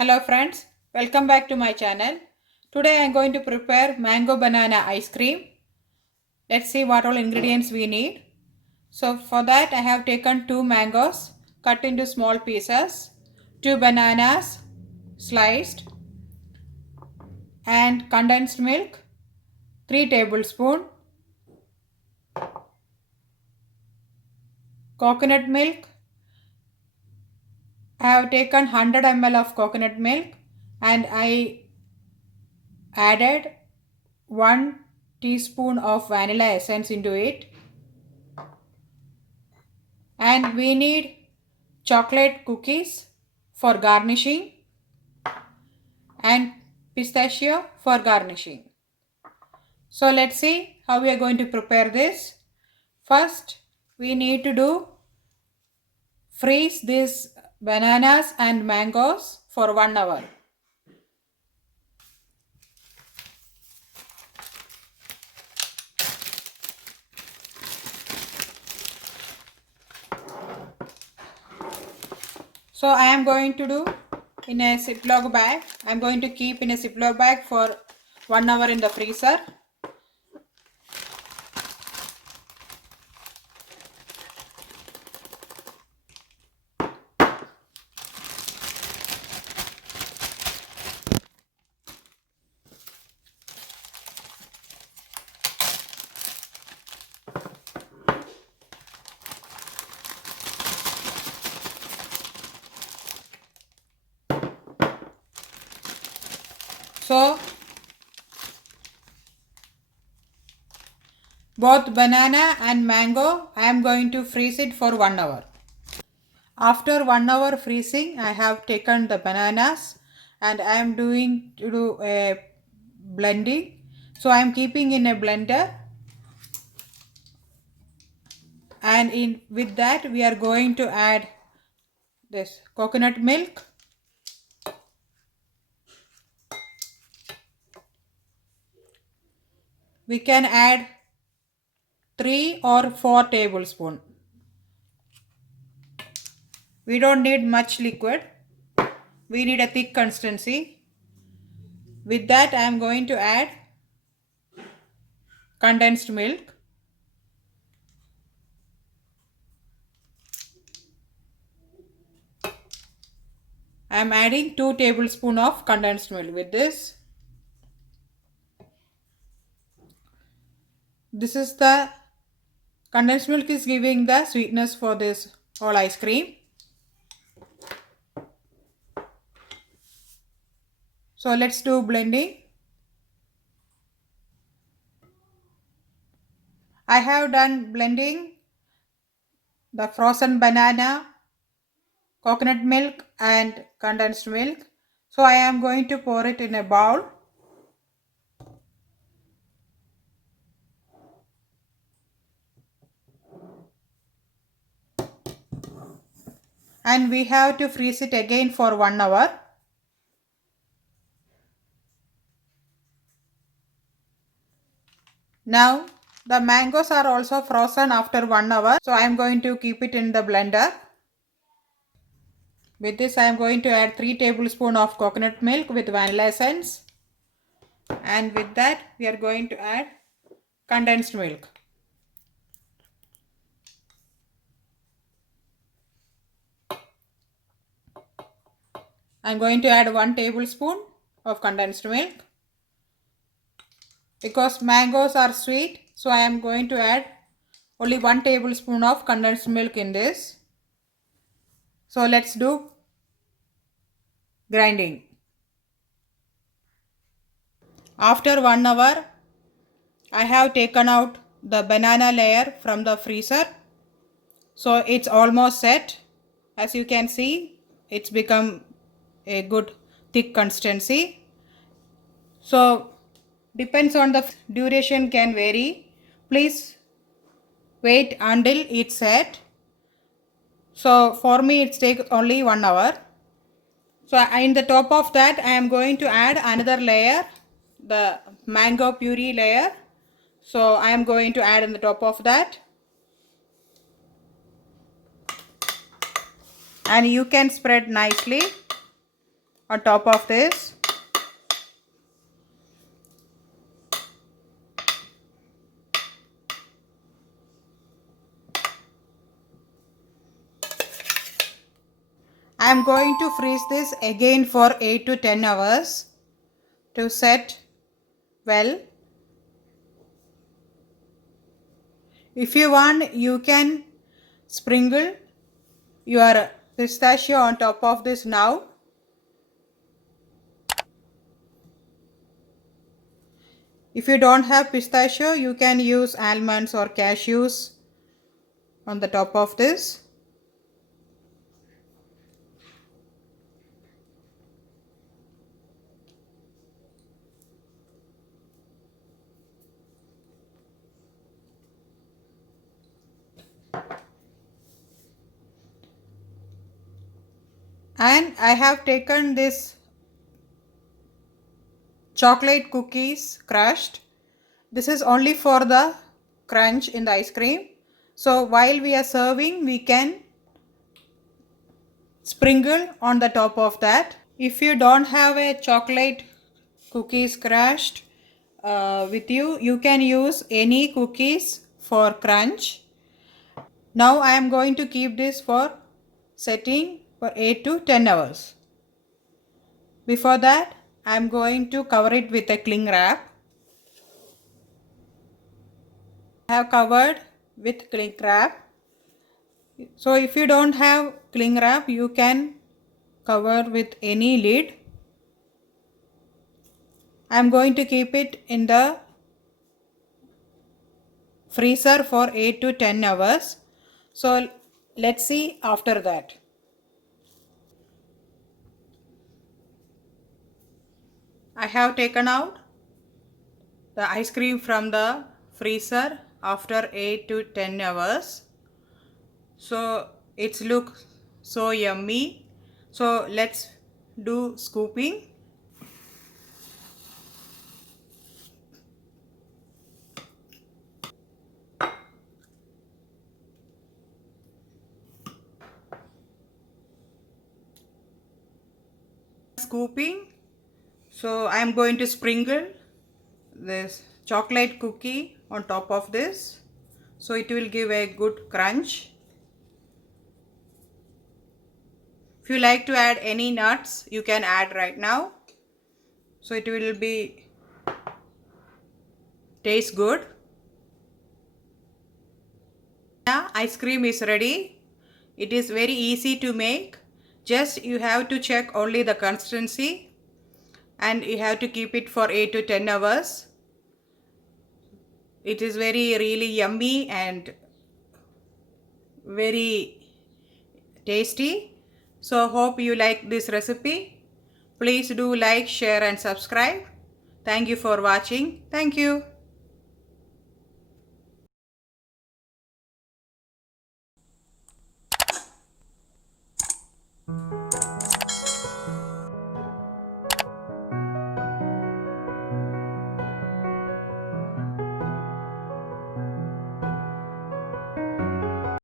Hello friends, welcome back to my channel. Today I am going to prepare mango banana ice cream. Let's see what all ingredients we need. So for that I have taken 2 mangoes cut into small pieces, 2 bananas sliced, and condensed milk 3 tablespoons, coconut milk. I have taken 100 ml of coconut milk and I added 1 teaspoon of vanilla essence into it. And we need chocolate cookies for garnishing and pistachio for garnishing. So let's see how we are going to prepare this. First we need to freeze these bananas and mangoes for 1 hour. So I am going to do in a Ziploc bag. I am going to keep in a Ziploc bag for 1 hour in the freezer. So both banana and mango I am going to freeze it for 1 hour. After 1 hour freezing I have taken the bananas and I am doing to do a blending. So I am keeping in a blender, and in with that we are going to add this coconut milk, we can add 3 or 4 tablespoons. We don't need much liquid, we need a thick consistency. With that I am going to add condensed milk. I am adding 2 tablespoons of condensed milk with this. This is the condensed milk is giving the sweetness for this whole ice cream. So let's do blending. I have done blending the frozen banana, coconut milk and condensed milk. So I am going to pour it in a bowl. And we have to freeze it again for 1 hour. Now the mangoes are also frozen after 1 hour. So I am going to keep it in the blender. With this I am going to add 3 tablespoons of coconut milk with vanilla essence. And with that we are going to add condensed milk. I am going to add 1 tablespoon of condensed milk. Because mangoes are sweet, so I am going to add only 1 tablespoon of condensed milk in this. So let's do grinding. After 1 hour, I have taken out the banana layer from the freezer. So it's almost set. As you can see, it's become a good thick consistency. So depends on the duration can vary. Please wait until it's set. So for me it takes only 1 hour. So in the top of that I am going to add another layer, the mango puree layer. So I am going to add in the top of that. And you can spread nicely on top of this. I am going to freeze this again for 8 to 10 hours to set well. If you want, you can sprinkle your pistachio on top of this now. If you don't have pistachio, you can use almonds or cashews on the top of this. And I have taken this chocolate cookies crushed. This is only for the crunch in the ice cream. So while we are serving, we can sprinkle on the top of that. If you don't have a chocolate cookies crushed with you, you can use any cookies for crunch. Now I am going to keep this for setting for 8 to 10 hours. Before that, I am going to cover it with a cling wrap. I have covered with cling wrap. So if you don't have cling wrap, you can cover with any lid. I am going to keep it in the freezer for 8 to 10 hours. So let's see after that. I have taken out the ice cream from the freezer after 8 to 10 hours. So it's look so yummy. So let's do scooping. Scooping. So I am going to sprinkle this chocolate cookie on top of this. So it will give a good crunch. If you like to add any nuts, you can add right now. So it will be taste good. Now ice cream is ready. It is very easy to make. Just you have to check only the consistency and you have to keep it for 8 to 10 hours. It is really yummy and very tasty. So hope you like this recipe. Please do like, share and subscribe. Thank you for watching. Thank you.